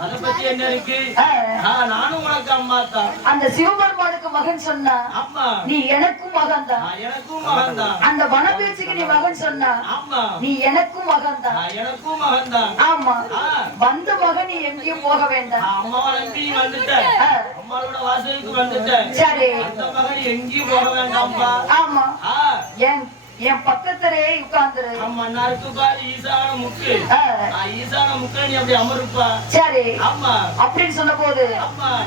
அத பத்தி என்ன இருக்கு? நானும் உனக்கு அம்மா தான். அந்த சிவபெருமானுக்கு மகன் சொன்னா அம்மா. நீ எனக்கும் மகன் தான். எனக்கும் மகன் தான். அந்த வனப்பேச்சுக்கு நீ மகன் சொன்னா ஆமா நீ எனக்கும் மகன் தான். எனக்கும் மகன் தான். ஆமா. வந்த மகன் நீ எங்கேயும் போக வேண்டாம். அம்மாவை நம்பி வந்துட்ட அம்மாவோட வாசலுக்கு வந்துட்ட சரி. அந்த மகன் எங்கேயும் போக வேண்டாம்பா ஆமா. ஆ, என் பக்கத்திலே உட்கார்ந்துரு. ஆமா நறுக்கு பாரு ஈசான முக்கு. ஈசான முக்க நீ அப்படி அமருப்பா. சரி. ஆமா. அப்படின்னு சொன்ன போது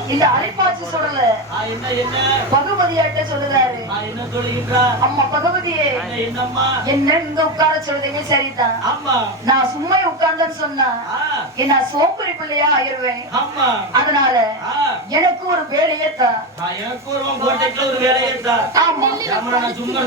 இந்த அரைப்பாச்சு சொல்லல. என்ன என்ன? பகவதியாட்ட சொல்லுறாரு. என்ன சொல்லுகின்றா? அம்மா பகவதியே. என்ன என்னம்மா? என்ன இங்க உட்கார சொல்றதுமே சரிதான். ஆமா. நான் சும்மா உட்கார்ந்தேன்னு சொன்னா ஆ, என்ன சோம்பரி பிள்ளையா ஆயிருவேன். ஆமா. அதனால எனக்கு ஒரு வேலையே தான் எனக்கு ஒரு கோட்டைக்குள்ள ஒரு வேலையை தான் நான் சும்மா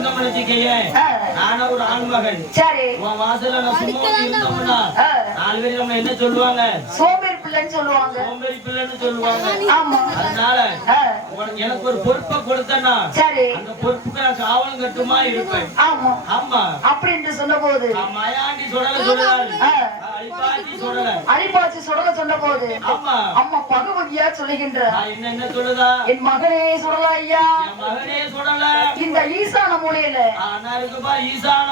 நானும் ஒரு ஆண்மகன். சரி. உன் வாசல்ல நான் சும்மா வந்து இருந்தோம்னா ஆ, நாலு பேர் நம்ம என்ன சொல்லுவாங்க. சோம்பேறி பிள்ளைன்னு சொல்லுவாங்க. சோம்பேறி பிள்ளைன்னு சொல்லுவாங்க. ஆமா. அதனால ஆ, உனக்கு எனக்கு ஒரு பொறுப்பை கொடுத்தனா சரி. அந்த பொறுப்புக்கு நான் காவலம் கட்டுமா இருப்பேன். ஆமா. ஆமா. அப்படின்னு சொன்ன போது ஆ, மயாண்டி சொல்லல சொல்லலாரு ஆ, அழிப்பாட்டி சொல்லல அரிபாச்சு சுடல சொன்ன போது ஆமா. அம்மா பகவதியா சொல்லுகின்ற. என்ன என்ன சொல்லுதா? என் மகனே சுடலா ஐயா. என் மகனே சொல்லல. இந்த ஈசான மூலையில. ஆனா இருக்குப்பா ஈசான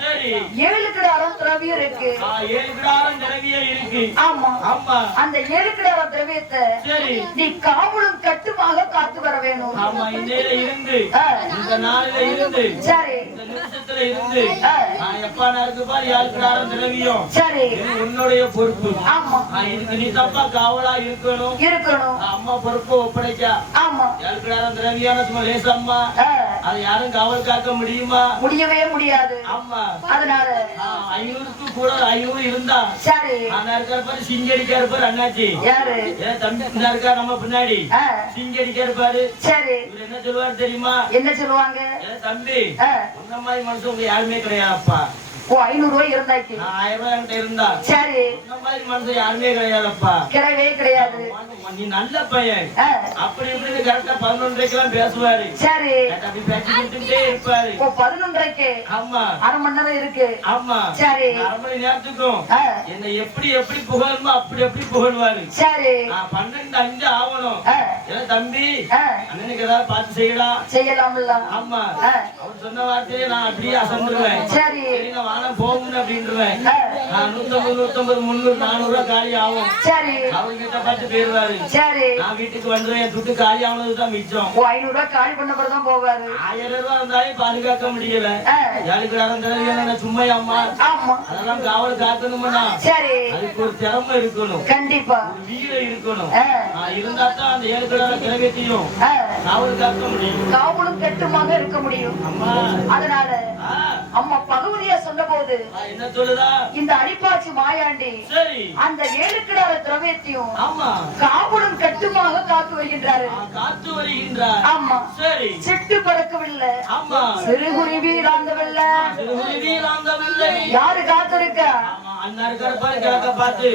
சரி. ஏழு கிடாரம் திரவியம் இருக்கு. ஆமா. ஆமா. அந்த ஏழு கிடார திரவியத்தை நீ காவலும் கட்டுமாக காத்து வர வேணும். ஆமா இன்னையில இருந்து. ஆ, இந்த நாளில இருந்து. சரி. இந்த நிமிஷத்துல இருந்து. ஆ, நான் எப்பா நான் இருக்குப்பா ஏழு கிடாரம் திரவியம். சரி. இது உன்னுடைய பொறுப்பு. ஆமா. இதுக்கு நீ தப்பா காவலா இருக்கணும். இருக்கணும். அம்மா பொறுப்பு ஒப்படைச்சா ஆமா. ஏழு கிடாரம் திரவியான சும்மா லேசம்மா. அதை யாரும் காவல் காக்க முடியுமா? முடியவே முடியாது. ஆமா. அதனால. ஐநூறுக்கு கூட ஐநூறு இருந்தா. சரி. அண்ணா இருக்காரு பாரு சிங்கடிக்கா இருப்பாரு அண்ணாச்சி. யாரு? ஏன் தம்பி இந்த இருக்கா நம்ம பின்னாடி. சிங்கடிக்கா இருப்பாரு. சரி. இவர் என்ன சொல்லுவாரு தெரியுமா? என்ன சொல்லுவாங்க? ஏன் தம்பி உன்ன மாதிரி மனுஷன் உங்க யாருமே கிடையாதுப்பா. ஓ ஐநூறு ரூபாய் இருந்தாச்சு சரி. மனுஷன் யாருமே கிடையாதுப்பா. கிடையவே கிடையாது. நீ நல்ல பையன். அப்படி இப்படின்னு கரெக்டா பதினொன்றைக்கெல்லாம் பேசுவாரு. சரி. இருப்பாரு. இப்போ பதினொன்றரைக்கு ஆமா. அரை மணி நேரம் இருக்கு. ஆமா. சரி. அரை மணி நேரத்துக்கும் என்னை எப்படி எப்படி புகழணுமோ அப்படி எப்படி புகழ்வாரு. சரி. பன்னெண்டு அஞ்சு தம்பி அண்ணனுக்கு ஏதாவது பார்த்து செய்யடா செய்யலாம்ல. ஆமா. அவர் சொன்ன வார்த்தையை நான் அப்படியே அசந்துருவேன். சரி. நான் வானம் போகணும் நான் நூத்தம்பது நூத்தம்பது முந்நூறு நானூறு ரூபாய் காலி ஆகும். சரி. அவர்கிட்ட பார்த்து போயிருவாரு சரி. நான் வீட்டுக்கு வந்துருவேன். துட்டு காலி ஆனது தான் மிச்சம். ஐநூறு ரூபாய் காலி பண்ண பிறகு தான் போவாரு. ஆயிரம் ரூபாய் இருந்தாலும் பாதுகாக்க முடியல. ஏழுக்கு நடந்தது சும்மா அம்மா. ஆமா. அதெல்லாம் காவல் காக்கணும்னா சரி. அதுக்கு ஒரு திறமை இருக்கணும். கண்டிப்பா. வீரம் இருக்கணும். இருந்தா தான் அந்த ஏழு கடலை காவலும் கட்டுமாக இருக்க முடியும். அதனால அம்மா பகவதியா சொன்ன போது ஆ, என்ன சொல்லுதா? இந்த அடிப்பாச்சி மாயாண்டி அந்த ஏழு கிடார திரவியத்தையும் காவலும் கட்டுமாக காத்து வருகின்றாரு. காத்து வருகின்றார். ஆமா. சரி. சிட்டு பறக்கவில்லை. ஆமா. சிறுகுருவி ராந்தவில்லை. யாரு காத்திருக்கா? அண்ணா இருக்காரு பார்த்து.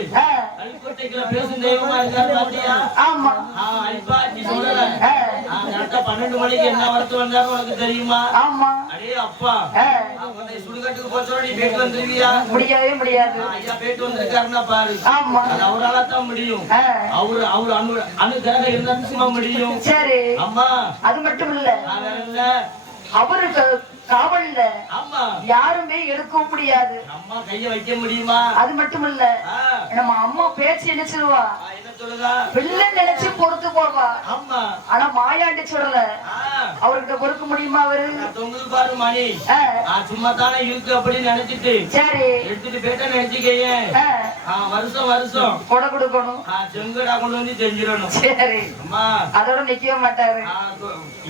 பன்னெண்டு மணிக்கு என்ன வரத்து உனக்கு தெரியுமா? ஆமா. அடே அப்பா. ஆ, உன்னை சுடுகாட்டுக்கு போச்சோட நீ போயிட்டு வந்துருவியா? முடியவே முடியாது. ஐயா போயிட்டு வந்திருக்காருன்னா பாரு. ஆமா. அது அவரால தான் முடியும். அவரு அவரு அணு அணு கிரகம் இருந்தா சும்மா முடியும். சரி. அம்மா. அது மட்டும் இல்ல. இல்ல அவருக்கு காவல்ல யாருமே எடுக்கவும் முடியாது. அம்மா கைய வைக்க முடியுமா? அது மட்டும் இல்ல. நம்ம அம்மா பேச்சு சொல்லுதா? பிள்ளை நினைச்சு பொறுத்து போவா ஆனா மாயாண்டி சொல்லல. அவர்கிட்ட பொறுக்க முடியுமா அவரு? பாரு மணி. சும்மா தானே இருக்கு அப்படின்னு நினைச்சிட்டு. சரி. எடுத்துட்டு போயிட்டா ஆ, வருஷம் வருஷம். கொடை கொடுக்கணும். செங்கடா கொண்டு வந்து செஞ்சிடணும். சரி. அம்மா. அதோட நிக்கவே மாட்டாரு.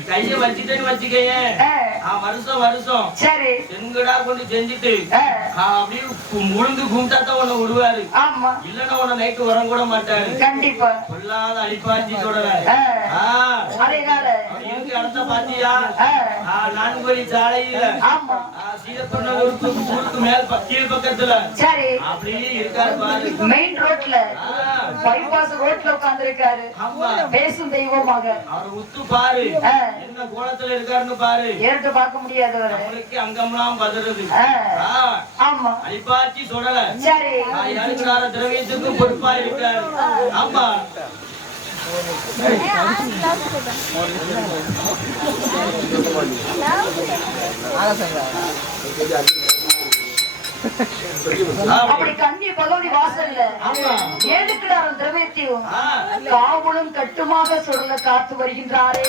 கைய வச்சுட்டேன்னு ஆ, வருஷம் வருஷம். சரி. செங்கடா கொண்டு செஞ்சுட்டு அப்படியே முழுந்து கும்பிட்டா தான் உன்னை விடுவாரு. ஆமா. இல்லன்னா உன்னை நைட்டு வரம் கூட மாட்டாரு. கண்டிப்பா. சொல்லாத அழிப்பாச்சி இருக்கு இடத்த பாத்தியா? நான்குவழி சாலையில. சீதப்பண்ணூருக்கு மேல் கீழ் பக்கத்துல. சரி. அப்படியே இருக்காரு மெயின் ரோட்ல பைபாஸ் ரோட்ல உட்கார்ந்து இருக்காரு பேசும் தெய்வமாக. அவர் உத்து பாரு. என்ன கோலத்துல இருக்காருன்னு பாரு. ஏறிட்டு பார்க்க முடியாதவரு நம்மளுக்கு அங்கம்லாம் பதறுது. ஆமா. அடிப்பாச்சி சுடல சரி. திரவியத்துக்கும் பொறுப்பா இருக்காரு. ஆமா. அப்படி கன்னி பகவதி வாசல்ல ஆமா ஏழுக்கிடாரம் திரவியத்தையும் காவலும் கட்டுமாக சுடல காத்து வருகின்றாரே.